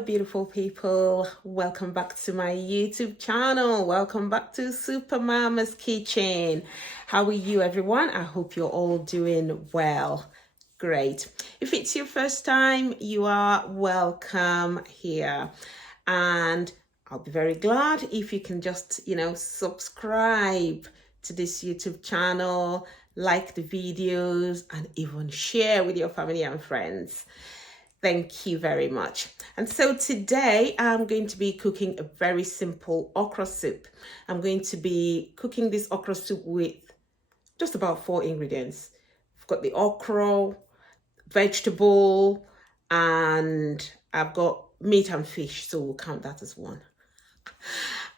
beautiful people. Welcome back to my YouTube channel. Welcome back to Super Mama's Kitchen. How are you, everyone? I hope you're all doing well. Great. If it's your first time, you are welcome here. And I'll be very glad if you can just, subscribe to this YouTube channel, like the videos, and even share with your family and friends. Thank you very much. And so today I'm going to be cooking a very simple okra soup. I'm going to be cooking this okra soup with just about 4 ingredients. I've got the okra, vegetable, and I've got meat and fish, so we'll count that as one.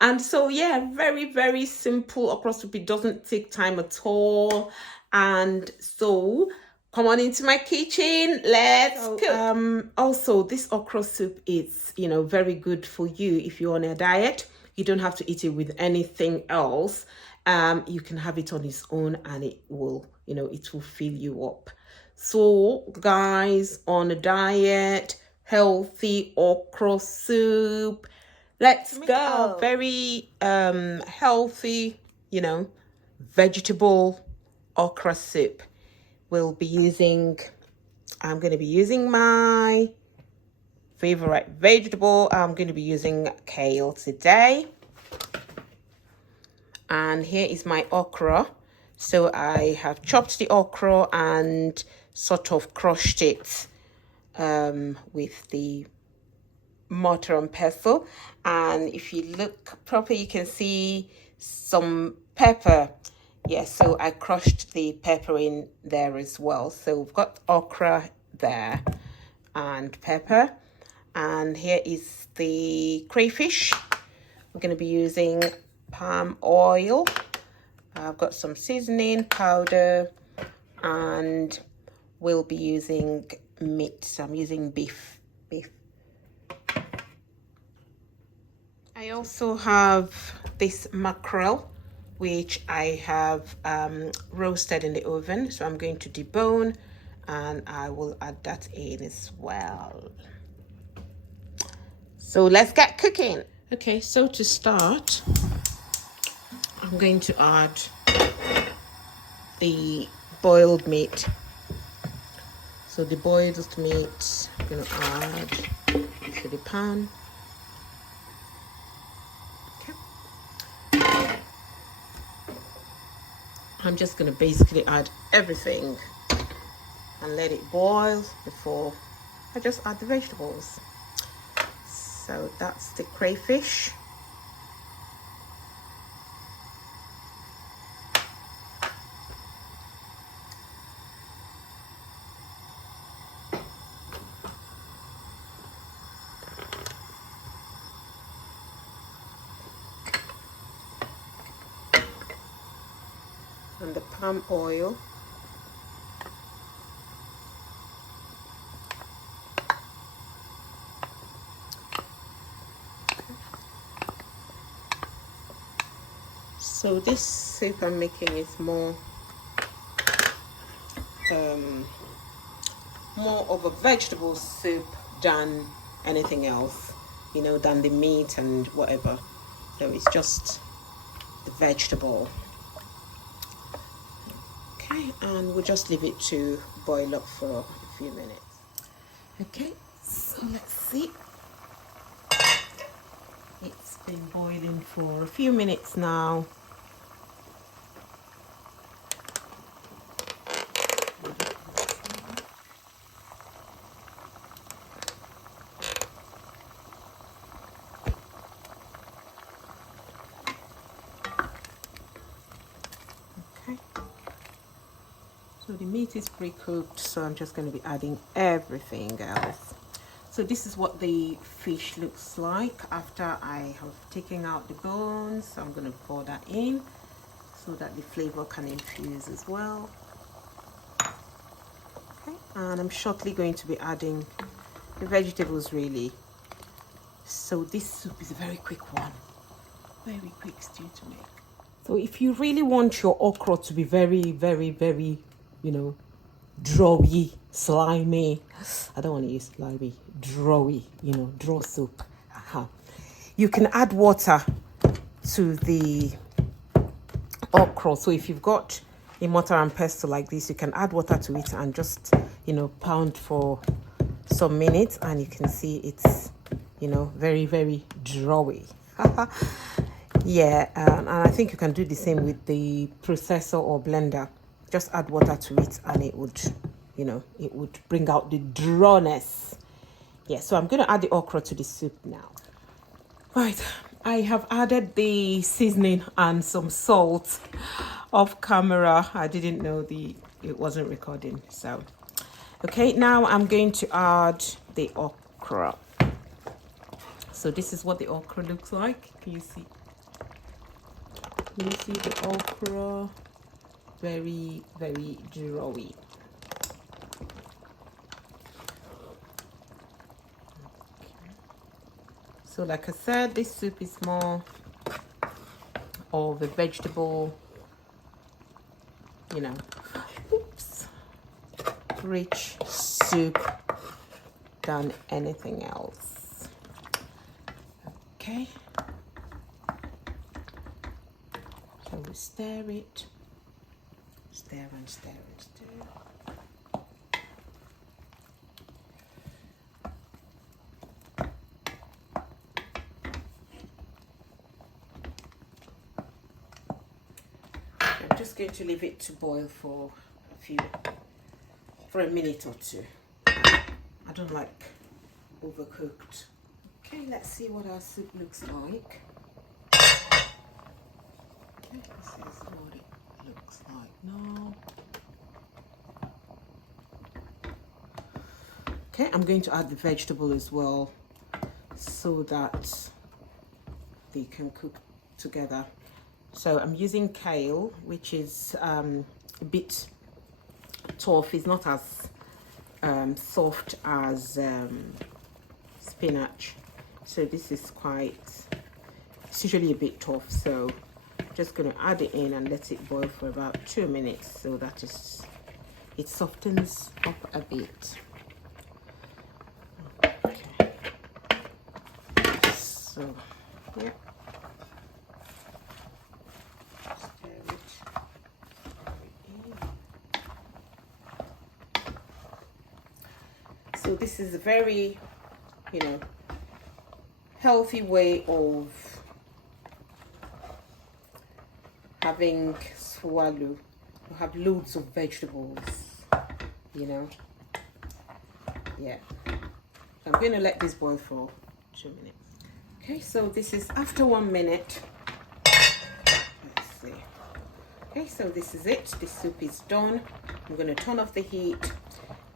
And so, yeah, very, very simple okra soup. It doesn't take time at all. And so come on into my kitchen. Let's cook. Also, this okra soup is, very good for you if you're on a diet. You don't have to eat it with anything else. You can have it on its own and it will, it will fill you up. So, guys, on a diet, healthy okra soup. Let's go. Very healthy, vegetable okra soup. I'm going to be using my favorite vegetable. I'm going to be using kale today. And here is my okra. So I have chopped the okra and sort of crushed it with the mortar and pestle. And if you look properly, you can see some pepper. Yes, so I crushed the pepper in there as well. So we've got okra there and pepper. And here is the crayfish. I'm going to be using palm oil. I've got some seasoning powder and we'll be using meat. So I'm using beef. I also have this mackerel, which I have roasted in the oven. So I'm going to debone and I will add that in as well. So let's get cooking. Okay, so to start, I'm going to add the boiled meat. So the boiled meat, I'm going to add to the pan. I'm just going to basically add everything and let it boil before I just add the vegetables. So that's the crayfish. And the palm oil. So this soup I'm making is more of a vegetable soup than anything else, than the meat and whatever. So it's just the vegetable. And we'll just leave it to boil up for a few minutes. Okay, so let's see. It's been boiling for a few minutes now. So the meat is pre-cooked, so I'm just going to be adding everything else. So this is what the fish looks like after I have taken out the bones. So I'm going to pour that in so that the flavor can infuse as well. Okay, and I'm shortly going to be adding the vegetables really. So this soup is a very quick one. Very quick stew to make. So if you really want your okra to be very, very, very, drawy, slimy. I don't want to use slimy, drawy, draw soup. You can add water to the okra. So if you've got a mortar and pestle like this, you can add water to it and just, pound for some minutes, and you can see it's, very, very drawy. Yeah, and I think you can do the same with the processor or blender. Just add water to it and it would, it would bring out the drawness. Yeah, so I'm going to add the okra to the soup now. Right, I have added the seasoning and some salt off camera. I didn't know it wasn't recording, so. Okay, now I'm going to add the okra. So this is what the okra looks like. Can you see? Can you see the okra? Very, very drawy. So like I said, this soup is more of a vegetable, rich soup than anything else. Okay. So we stir it. Stir and stir and stir. I'm just going to leave it to boil for a minute or two. I don't like overcooked. Okay, let's see what our soup looks like. Okay, this is what it looks like now. Okay, I'm going to add the vegetable as well so that they can cook together. So I'm using kale, which is a bit tough. It's not as soft as spinach. So this is it's usually a bit tough. So I'm just going to add it in and let it boil for about 2 minutes so that it softens up a bit. Okay. So, yeah. So this is a very, healthy way of having swallow. You have loads of vegetables, Yeah. I'm going to let this boil for 2 minutes. Okay, so this is after 1 minute. Let's see. Okay, so this is it. The soup is done. I'm going to turn off the heat.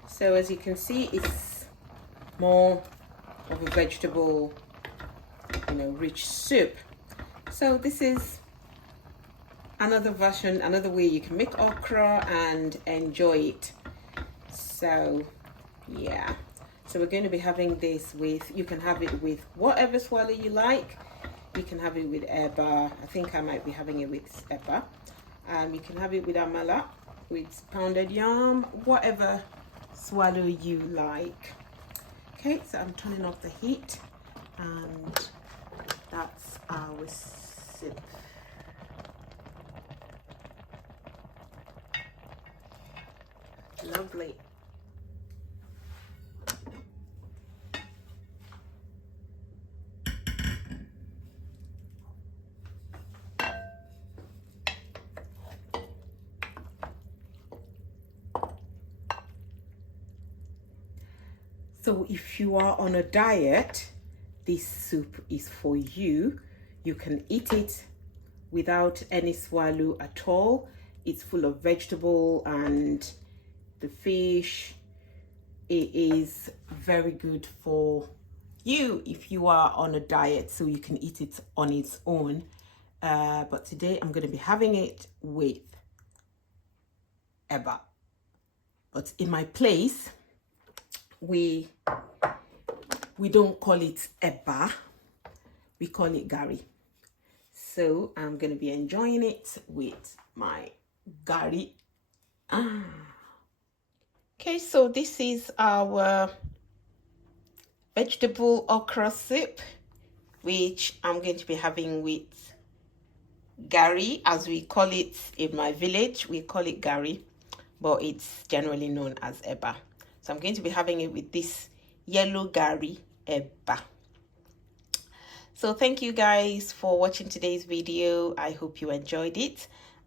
So as you can see, it's more of a vegetable, rich soup. So this is another version, another way you can make okra and enjoy it. So yeah, so we're going to be having this you can have it with whatever swallow you like. You can have it with eba. I think I might be having it with eba. You can have it with amala, with pounded yam, whatever swallow you like. Okay, so I'm turning off the heat, and that's our soup. Lovely. So if you are on a diet, this soup is for you. You can eat it without any swallow at all. It's full of vegetable and the fish. It is very good for you if you are on a diet, so you can eat it on its own. But today I'm going to be having it with eba. But in my place, we don't call it eba, we call it gari. So I'm going to be enjoying it with my gari. Okay, so this is our vegetable okra soup, which I'm going to be having with gari, as we call it in my village. We call it gari, but it's generally known as eba. So I'm going to be having it with this yellow gari eba. So thank you guys for watching today's video. I hope you enjoyed it,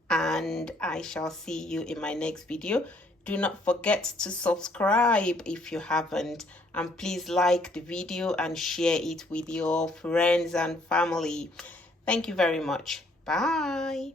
and I shall see you in my next video. Do not forget to subscribe if you haven't, and please like the video and share it with your friends and family. Thank you very much. Bye.